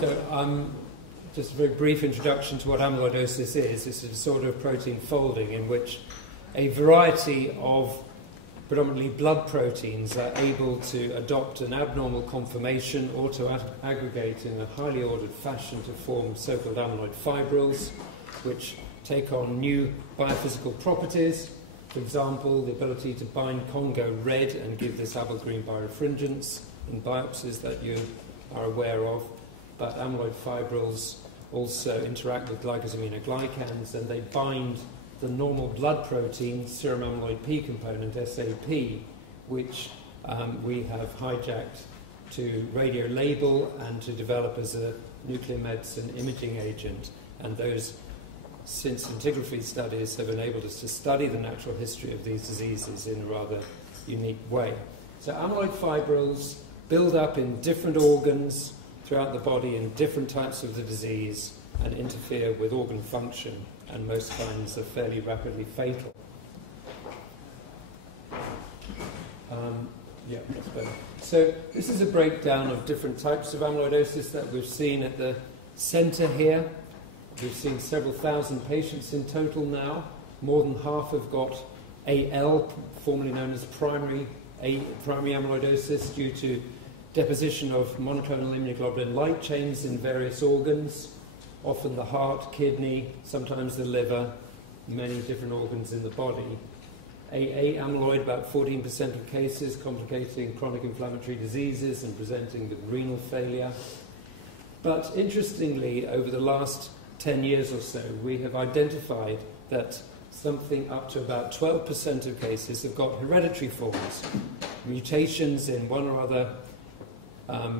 So just a very brief introduction to what amyloidosis is. It's a disorder of protein folding in which a variety of predominantly blood proteins are able to adopt an abnormal conformation or to aggregate in a highly ordered fashion to form so-called amyloid fibrils, which take on new biophysical properties. For example, the ability to bind Congo red and give this apple-green birefringence in biopsies that you are aware of. But amyloid fibrils also interact with glycosaminoglycans, and they bind the normal blood protein, serum amyloid P component, SAP, which we have hijacked to radio-label and to develop as a nuclear medicine imaging agent. And those scintigraphy studies have enabled us to study the natural history of these diseases in a rather unique way. So amyloid fibrils build up in different organs throughout the body in different types of the disease and interfere with organ function, and most times are fairly rapidly fatal. That's better. So this is a breakdown of different types of amyloidosis that we've seen at the centre here. We've seen several thousand patients in total now. More than half have got AL, formerly known as primary amyloidosis, due to deposition of monoclonal immunoglobulin light chains in various organs, often the heart, kidney, sometimes the liver, many different organs in the body. AA amyloid, about 14% of cases, complicating chronic inflammatory diseases and presenting with renal failure. But interestingly, over the last 10 years or so, we have identified that something up to about 12% of cases have got hereditary forms, mutations in one or other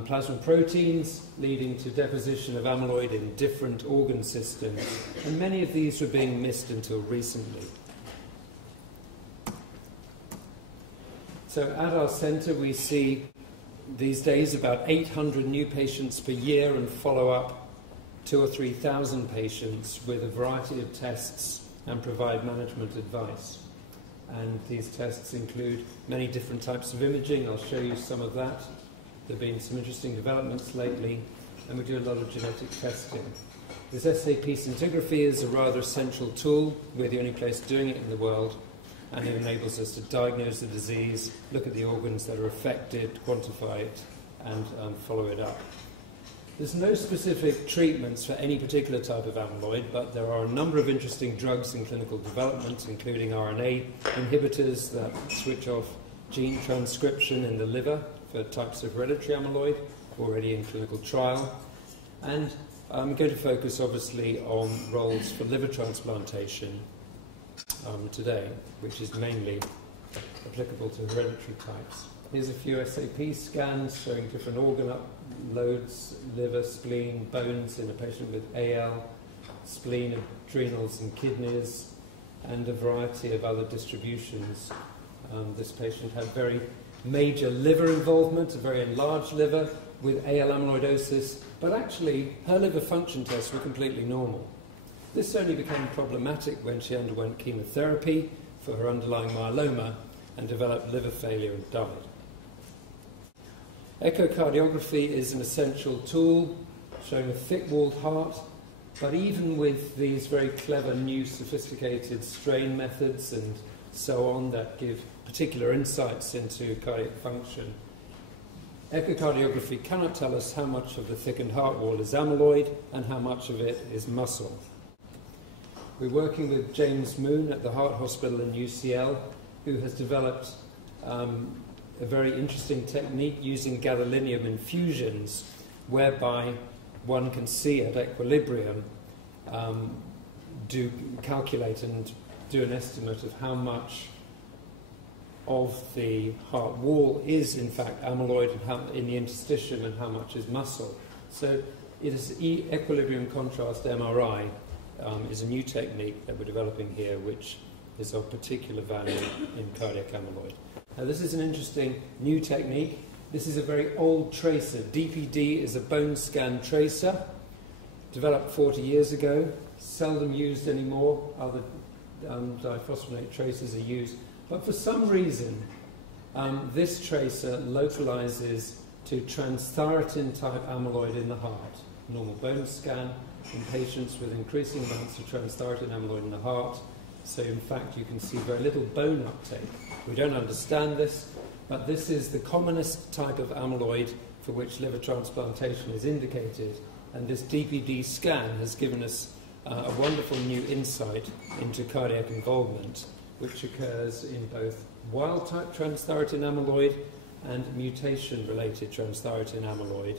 plasma proteins, leading to deposition of amyloid in different organ systems. And many of these were being missed until recently. So at our centre we see these days about 800 new patients per year and follow up 2,000 or 3,000 patients with a variety of tests and provide management advice. And these tests include many different types of imaging. I'll show you some of that. There have been some interesting developments lately, and we do a lot of genetic testing. This SAP scintigraphy is a rather essential tool. We're the only place doing it in the world, and it enables us to diagnose the disease, look at the organs that are affected, quantify it, and follow it up. There's no specific treatments for any particular type of amyloid, but there are a number of interesting drugs in clinical development, including RNA inhibitors that switch off gene transcription in the liver for types of hereditary amyloid, already in clinical trial. And I'm going to focus, obviously, on roles for liver transplantation today, which is mainly applicable to hereditary types. Here's a few SAP scans showing different organ uploads, liver, spleen, bones in a patient with AL, spleen, adrenals and kidneys, and a variety of other distributions. This patient had very major liver involvement, a very enlarged liver with AL amyloidosis, but actually her liver function tests were completely normal. This only became problematic when she underwent chemotherapy for her underlying myeloma and developed liver failure and died. Echocardiography is an essential tool showing a thick-walled heart, but even with these very clever new sophisticated strain methods and so on that give particular insights into cardiac function, echocardiography cannot tell us how much of the thickened heart wall is amyloid and how much of it is muscle. We're working with James Moon at the Heart Hospital in UCL, who has developed a very interesting technique using gadolinium infusions, whereby one can see at equilibrium, calculate and do an estimate of how much of the heart wall is in fact amyloid and how, in the interstitium, and how much is muscle. So it is equilibrium contrast MRI is a new technique that we're developing here, which is of particular value in cardiac amyloid. Now this is an interesting new technique. This is a very old tracer. DPD is a bone scan tracer, developed 40 years ago, seldom used anymore. Other diphosphonate tracers are used. But for some reason, this tracer localizes to transthyretin type amyloid in the heart. normal bone scan in patients with increasing amounts of transthyretin amyloid in the heart. So in fact you can see very little bone uptake. We don't understand this, but this is the commonest type of amyloid for which liver transplantation is indicated, and this DPD scan has given us a wonderful new insight into cardiac involvement, which occurs in both wild-type transthyretin amyloid and mutation-related transthyretin amyloid,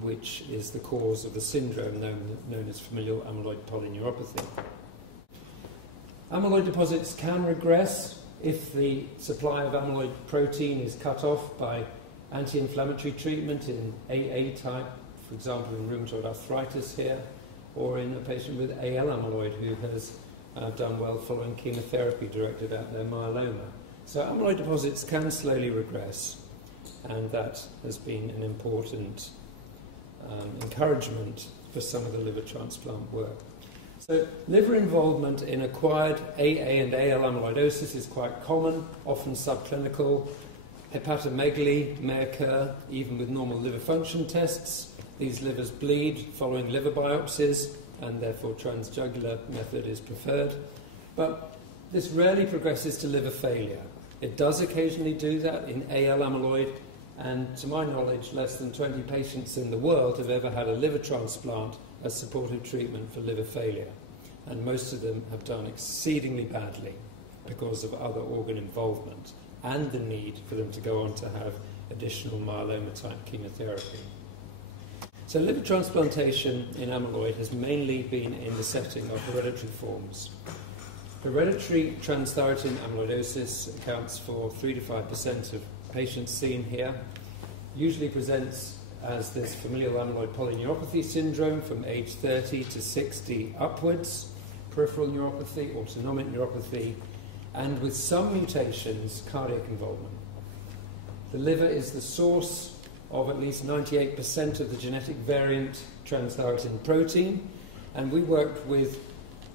which is the cause of the syndrome known as familial amyloid polyneuropathy. Amyloid deposits can regress if the supply of amyloid protein is cut off by anti-inflammatory treatment in AA type, for example in rheumatoid arthritis here, or in a patient with AL amyloid who has done well following chemotherapy directed at their myeloma. So amyloid deposits can slowly regress, and that has been an important encouragement for some of the liver transplant work. So liver involvement in acquired AA and AL amyloidosis is quite common, often subclinical. Hepatomegaly may occur even with normal liver function tests. These livers bleed following liver biopsies, and therefore transjugular method is preferred. But this rarely progresses to liver failure. It does occasionally do that in AL amyloid, and to my knowledge, less than 20 patients in the world have ever had a liver transplant as supportive treatment for liver failure. And most of them have done exceedingly badly because of other organ involvement and the need for them to go on to have additional myeloma-type chemotherapy. So liver transplantation in amyloid has mainly been in the setting of hereditary forms. Hereditary transthyretin amyloidosis accounts for 3 to 5% of patients seen here. Usually presents as this familial amyloid polyneuropathy syndrome from age 30 to 60 upwards, peripheral neuropathy, autonomic neuropathy, and with some mutations, cardiac involvement. The liver is the source of at least 98% of the genetic variant transthyretin protein, and we worked with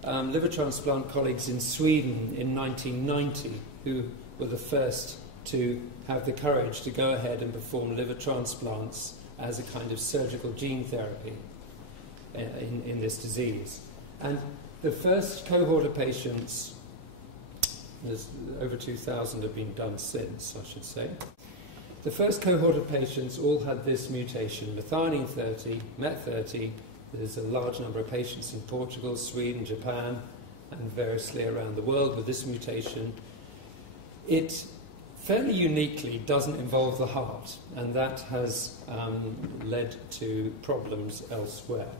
liver transplant colleagues in Sweden in 1990 who were the first to have the courage to go ahead and perform liver transplants as a kind of surgical gene therapy in this disease. And the first cohort of patients, there's over 2,000 have been done since, I should say. The first cohort of patients all had this mutation, methionine 30, MET30. There's a large number of patients in Portugal, Sweden, Japan, and variously around the world with this mutation. It fairly uniquely doesn't involve the heart, and that has led to problems elsewhere.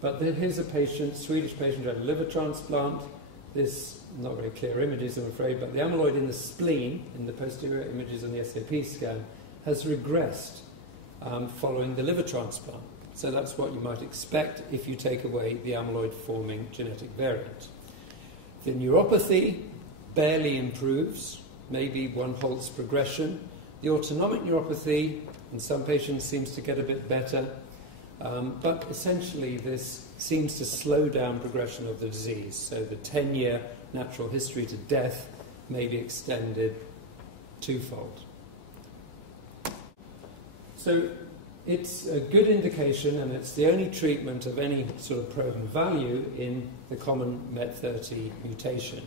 But here's a patient, Swedish patient who had a liver transplant. This, not very clear images I'm afraid, but the amyloid in the spleen, in the posterior images on the SAP scan, has regressed following the liver transplant. So that's what you might expect if you take away the amyloid-forming genetic variant. The neuropathy barely improves, maybe one halts progression. The autonomic neuropathy in some patients seems to get a bit better, but essentially this seems to slow down progression of the disease. So the 10-year natural history to death may be extended twofold. So it's a good indication, and it's the only treatment of any sort of proven value in the common MET30 mutation.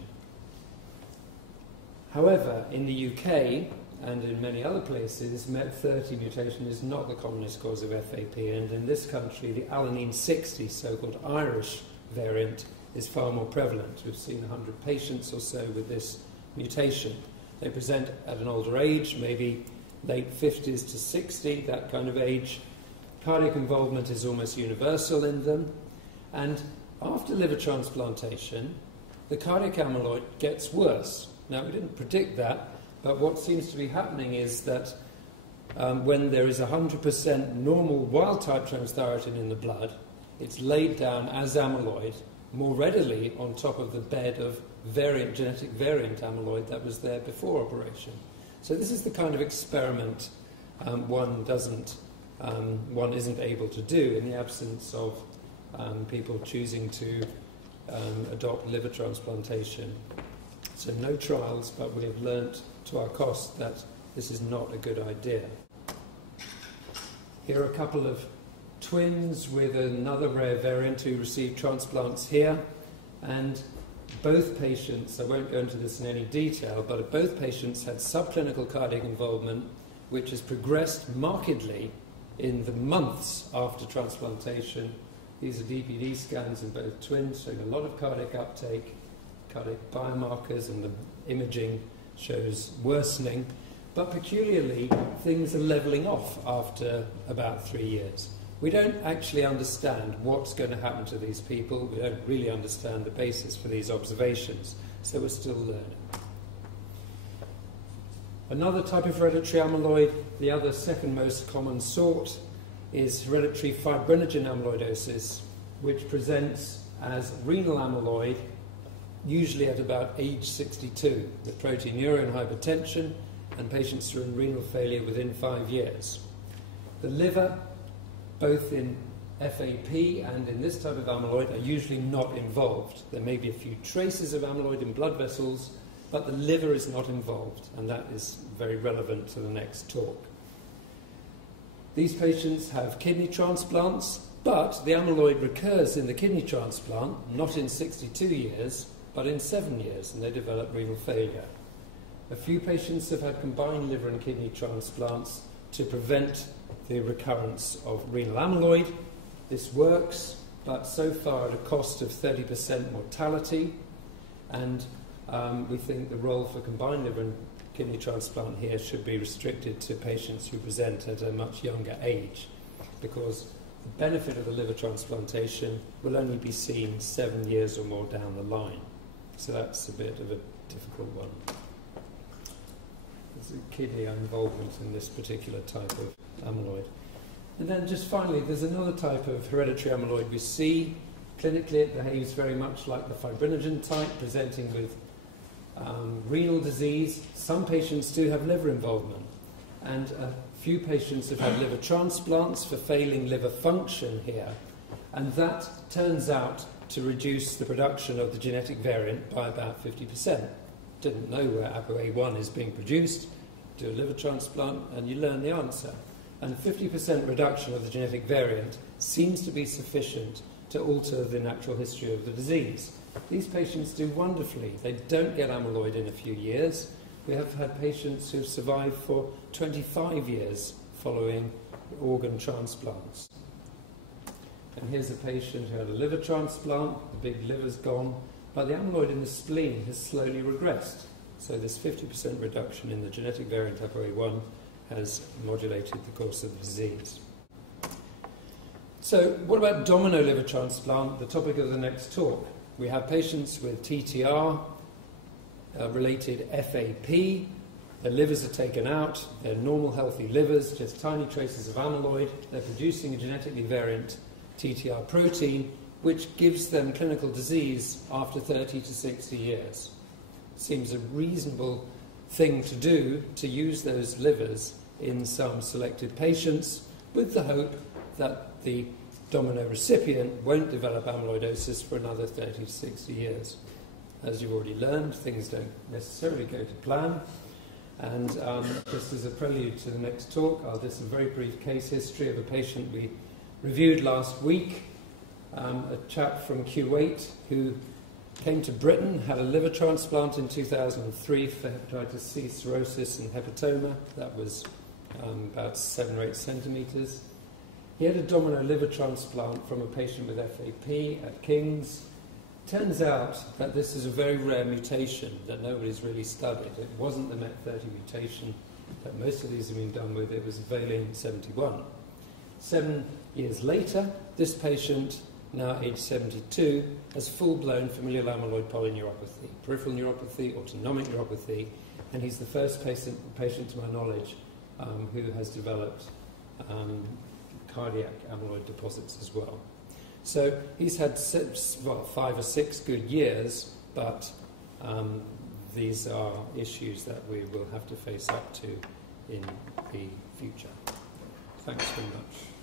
However, in the UK and in many other places, MET30 mutation is not the commonest cause of FAP, and in this country, the alanine 60, so-called Irish variant, is far more prevalent. We've seen 100 patients or so with this mutation. They present at an older age, maybe late 50s to 60, that kind of age. Cardiac involvement is almost universal in them. And after liver transplantation, the cardiac amyloid gets worse. Now, we didn't predict that, but what seems to be happening is that when there is 100% normal wild-type transthyretin in the blood, it's laid down as amyloid more readily on top of the bed of genetic variant amyloid that was there before operation. So this is the kind of experiment one isn't able to do in the absence of people choosing to adopt liver transplantation. So no trials, but we have learnt to our cost that this is not a good idea. Here are a couple of twins with another rare variant who received transplants here, and both patients, I won't go into this in any detail, but both patients had subclinical cardiac involvement which has progressed markedly in the months after transplantation. These are DPD scans in both twins showing a lot of cardiac uptake, cardiac biomarkers, and the imaging shows worsening. But peculiarly, things are levelling off after about 3 years. We don't actually understand what's going to happen to these people. We don't really understand the basis for these observations, so we're still learning. Another type of hereditary amyloid, the other second most common sort, is hereditary fibrinogen amyloidosis, which presents as renal amyloid, usually at about age 62, with proteinuria and hypertension, and patients are in renal failure within 5 years. The liver, both in FAP and in this type of amyloid, are usually not involved. There may be a few traces of amyloid in blood vessels, but the liver is not involved, and that is very relevant to the next talk. These patients have kidney transplants, but the amyloid recurs in the kidney transplant, not in 62 years, but in 7 years, and they develop renal failure. A few patients have had combined liver and kidney transplants to prevent the recurrence of renal amyloid. This works, but so far at a cost of 30% mortality, and we think the role for combined liver and kidney transplant here should be restricted to patients who present at a much younger age, because the benefit of the liver transplantation will only be seen 7 years or more down the line. So that's a bit of a difficult one. There's a kidney involvement in this particular type of amyloid. And then just finally, there's another type of hereditary amyloid we see. Clinically, it behaves very much like the fibrinogen type, presenting with renal disease. Some patients do have liver involvement, and a few patients have had liver transplants for failing liver function here, and that turns out to reduce the production of the genetic variant by about 50%. Didn't know where ApoA1 is being produced, do a liver transplant, and you learn the answer. And 50% reduction of the genetic variant seems to be sufficient to alter the natural history of the disease. These patients do wonderfully. They don't get amyloid in a few years. We have had patients who've survived for 25 years following organ transplants. And here's a patient who had a liver transplant. The big liver's gone, but the amyloid in the spleen has slowly regressed. So this 50% reduction in the genetic variant ApoA1 has modulated the course of the disease. So what about domino liver transplant, the topic of the next talk? We have patients with TTR, related FAP. Their livers are taken out. They're normal, healthy livers, just tiny traces of amyloid. They're producing a genetically variant TTR protein, which gives them clinical disease after 30 to 60 years. Seems a reasonable thing to do, to use those livers in some selected patients, with the hope that the domino recipient won't develop amyloidosis for another 30 to 60 years. As you've already learned, things don't necessarily go to plan. And just as a prelude to the next talk, I'll do some very brief case history of a patient we reviewed last week, a chap from Kuwait who came to Britain, had a liver transplant in 2003 for hepatitis C cirrhosis and hepatoma. That was about 7 or 8 centimetres. He had a domino liver transplant from a patient with FAP at King's. Turns out that this is a very rare mutation that nobody's really studied. It wasn't the MET30 mutation that most of these have been done with. It was valine 71. 7 years later, this patient, now age 72, has full-blown familial amyloid polyneuropathy, peripheral neuropathy, autonomic neuropathy, and he's the first patient to my knowledge who has developed cardiac amyloid deposits as well. So he's had 5 or 6 good years, but these are issues that we will have to face up to in the future. Thanks very much.